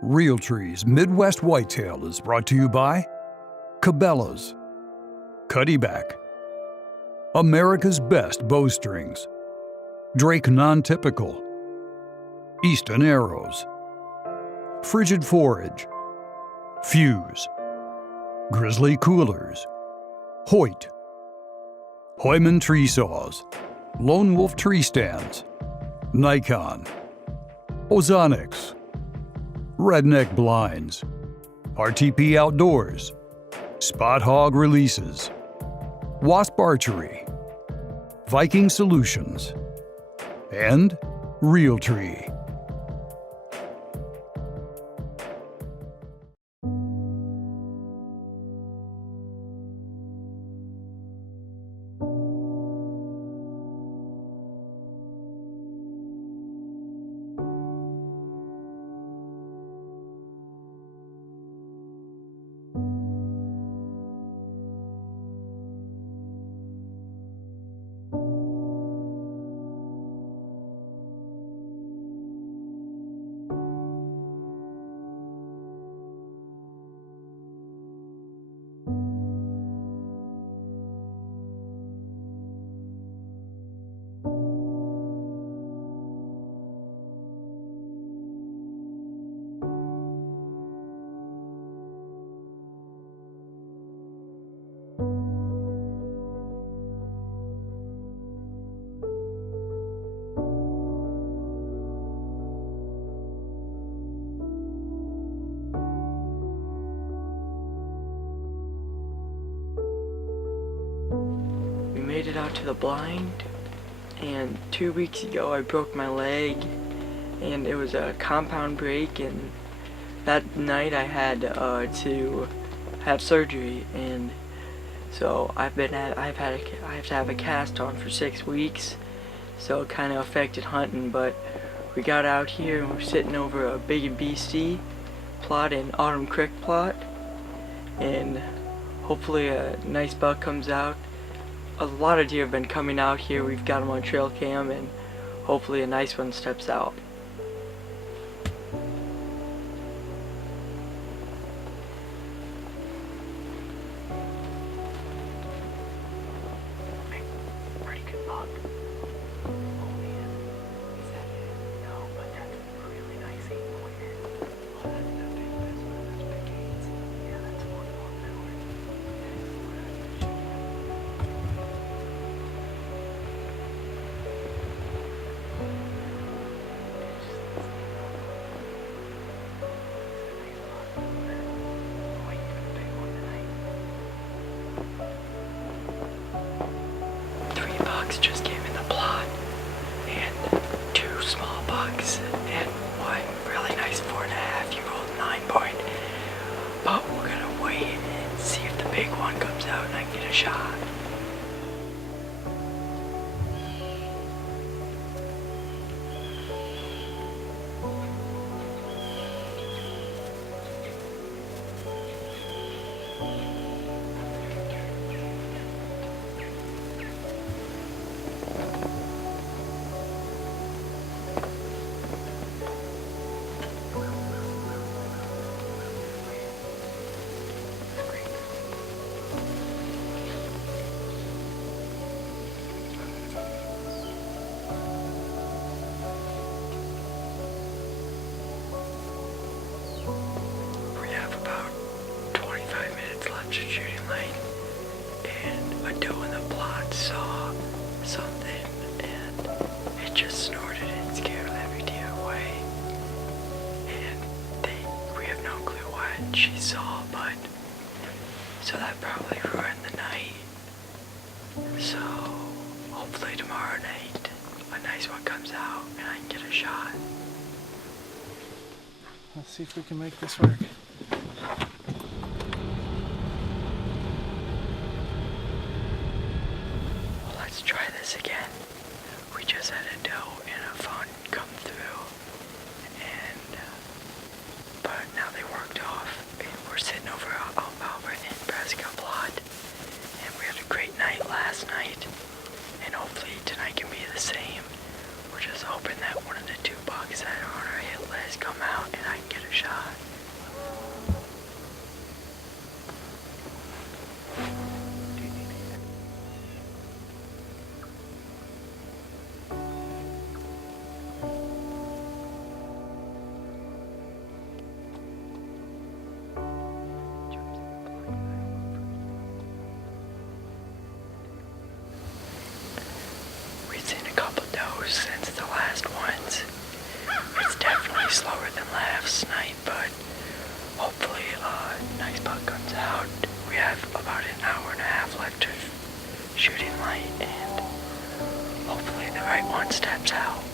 Realtree's Midwest Whitetail is brought to you by Cabela's, Cuddyback, America's Best Bowstrings, Drake Non-Typical, Easton Arrows, Frigid Forage, Fuse, Grizzly Coolers, Hoyt, Hoyman Tree Saws, Lone Wolf Tree Stands, Nikon, Ozonics, Redneck Blinds, RTP Outdoors, Spot Hog Releases, Wasp Archery, Viking Solutions, and Realtree. Made it out to the blind, and 2 weeks ago I broke my leg, and it was a compound break, and that night I had to have surgery, and so I have to have a cast on for 6 weeks, so it kind of affected hunting. But we got out here and we're sitting over a big and beastie plot in Autumn Creek plot, and hopefully a nice buck comes out. A lot of deer have been coming out here. We've got them on trail cam, and hopefully a nice one steps out. Pretty good buck. Oh man, is that it? No, but that's really nice 8-pointer. Oh, that's that big. That's one of those big 8s. Yeah, that's 1 more power. Just came in the plot, and 2 small bucks and 1 really nice 4.5-year-old 9-point. But we're gonna wait and see if the big one comes out and I can get a shot. Shooting lane, and a doe in the plot saw something, and it just snorted and scared every deer away. And we have no clue what she saw, but so that probably ruined the night. So hopefully tomorrow night a nice one comes out and I can get a shot. Let's see if we can make this work. Let's try this again. We just had a doe and a fawn come through, and but now they worked off, and we're sitting over Albert and Nebraska plot, and we had a great night last night, and hopefully tonight can be the same. We're just hoping that one of the 2 bucks that are on our hit list come out and I can get a shot. shooting light, and hopefully the right one steps out.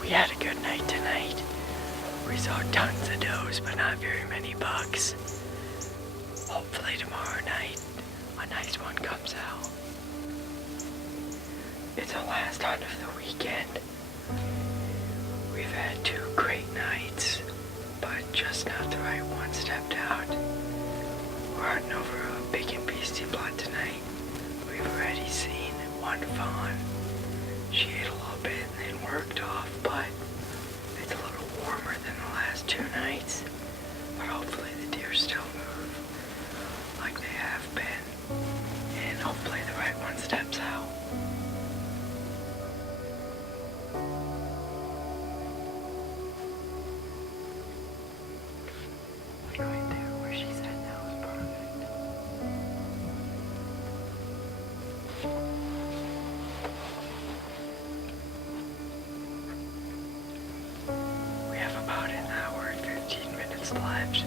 We had a good night tonight. We saw tons of does, but not very many bucks. Hopefully tomorrow night, a nice one comes out. It's our last hunt of the weekend. We've had 2 great nights, but just not the right one stepped out. We're hunting over a big and beastie blood tonight. We've already seen 1 fawn. She ate a little bit and then worked off, but it's a little warmer than the last 2 nights. But hopefully the deer still move like they have been, and hopefully the right one steps out. Like right there where she said that was perfect. About an hour and 15 minutes left.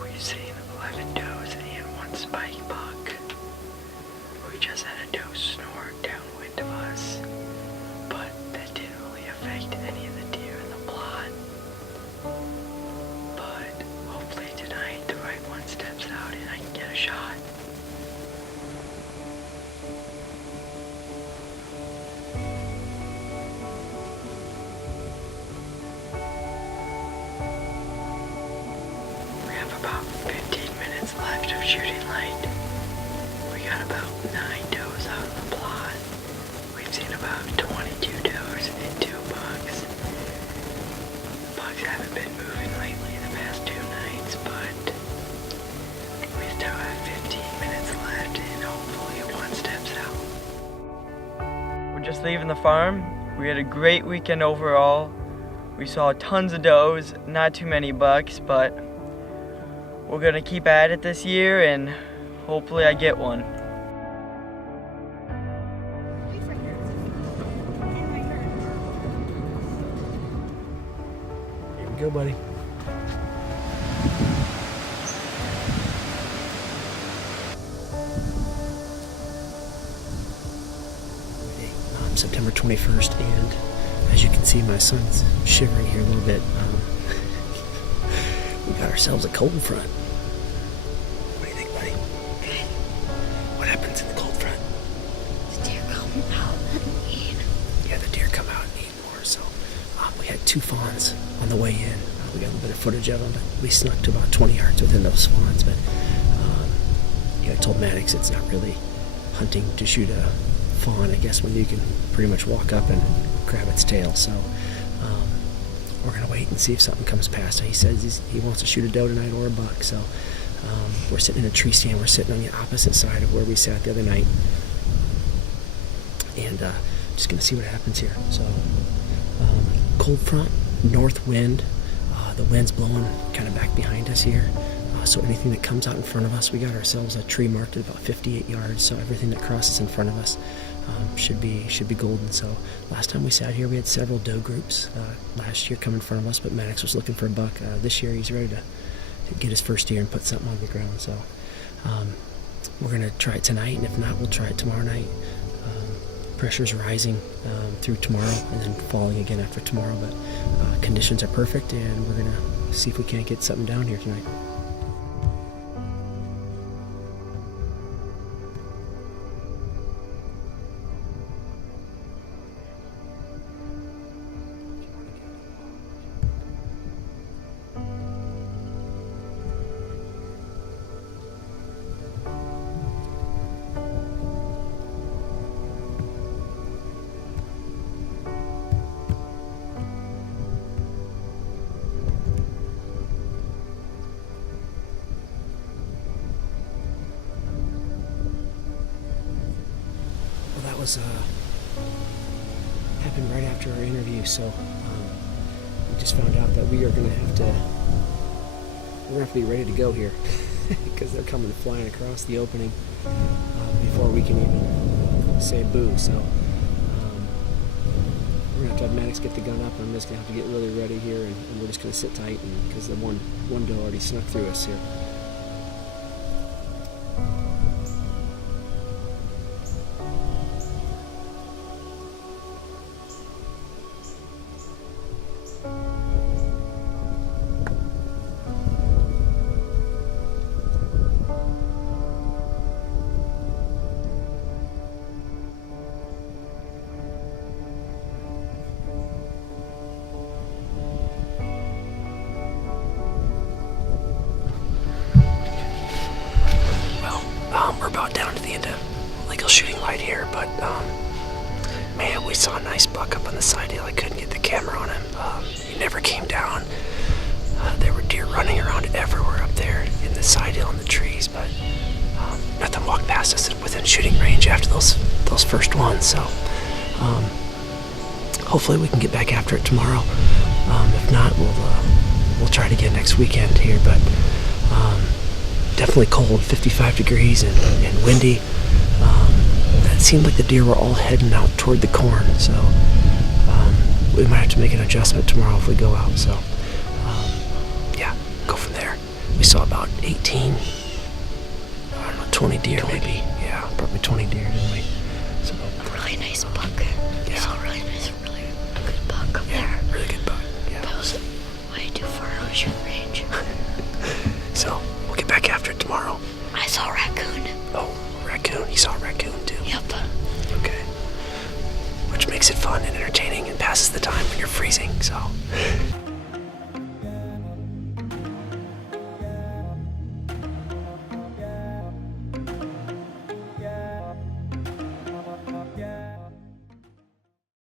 We've seen 11 does and 1 spike buck. We just had a doe snort downwind of us, but that didn't really affect any of the deer in the plot. But hopefully tonight the right one steps out and I can get a shot. About 15 minutes left of shooting light. We got about 9 does out of the plot. We've seen about 22 does and 2 bucks. The bucks haven't been moving lately the past 2 nights, but we still have 15 minutes left and hopefully one steps out. We're just leaving the farm. We had a great weekend overall. We saw tons of does, not too many bucks, but we're gonna keep at it this year and hopefully I get one. Here we go, buddy. September 21st, and as you can see, my son's shivering here a little bit. We got ourselves a cold front. What do you think, buddy? What happens in the cold front? The deer come out and eat. Yeah, the deer come out and eat more. So we had 2 fawns on the way in. We got a little bit of footage of them, but we snuck to about 20 yards within those fawns. But I told Maddox it's not really hunting to shoot a fawn, I guess, when you can pretty much walk up and grab its tail. So we're going to wait and see if something comes past. He says he wants to shoot a doe tonight or a buck. So we're sitting in a tree stand. We're sitting on the opposite side of where we sat the other night. And just going to see what happens here. So cold front, north wind. The wind's blowing kind of back behind us here. So anything that comes out in front of us, we got ourselves a tree marked at about 58 yards. So everything that crosses in front of us should be golden. So last time we sat here, we had several doe groups last year come in front of us, but Maddox was looking for a buck. This year, he's ready to get his first deer and put something on the ground. So we're gonna try it tonight, and if not, we'll try it tomorrow night. Pressure's rising through tomorrow and then falling again after tomorrow, but conditions are perfect, and we're gonna see if we can't get something down here tonight. Was happened right after our interview, so we just found out that we are going to have to be ready to go here because they're coming flying across the opening before we can even say boo. So we're going to have Maddox get the gun up, and I'm just going to have to get really ready here, and we're just going to sit tight because the one doe already snuck through us here. We're about down to the end of legal shooting light here, but man, we saw a nice buck up on the side hill. I couldn't get the camera on him. He never came down. There were deer running around everywhere up there in the side hill and the trees, but nothing walked past us within shooting range after those first ones. So hopefully we can get back after it tomorrow. If not, we'll try it again next weekend here, but definitely cold, 55 degrees and windy. It seemed like the deer were all heading out toward the corn, so we might have to make an adjustment tomorrow if we go out. So yeah, go from there. We saw about 18, 20 deer maybe. Yeah, probably 20 deer, didn't we? So A really nice buck. Yeah. It's a really nice, really good buck up yeah, there. really good buck. Yeah. That was way too far out of shoot range. So we'll get back after it tomorrow. I saw a raccoon. Oh, raccoon. You saw a raccoon too? Yep. Okay. Which makes it fun and entertaining and passes the time when you're freezing, so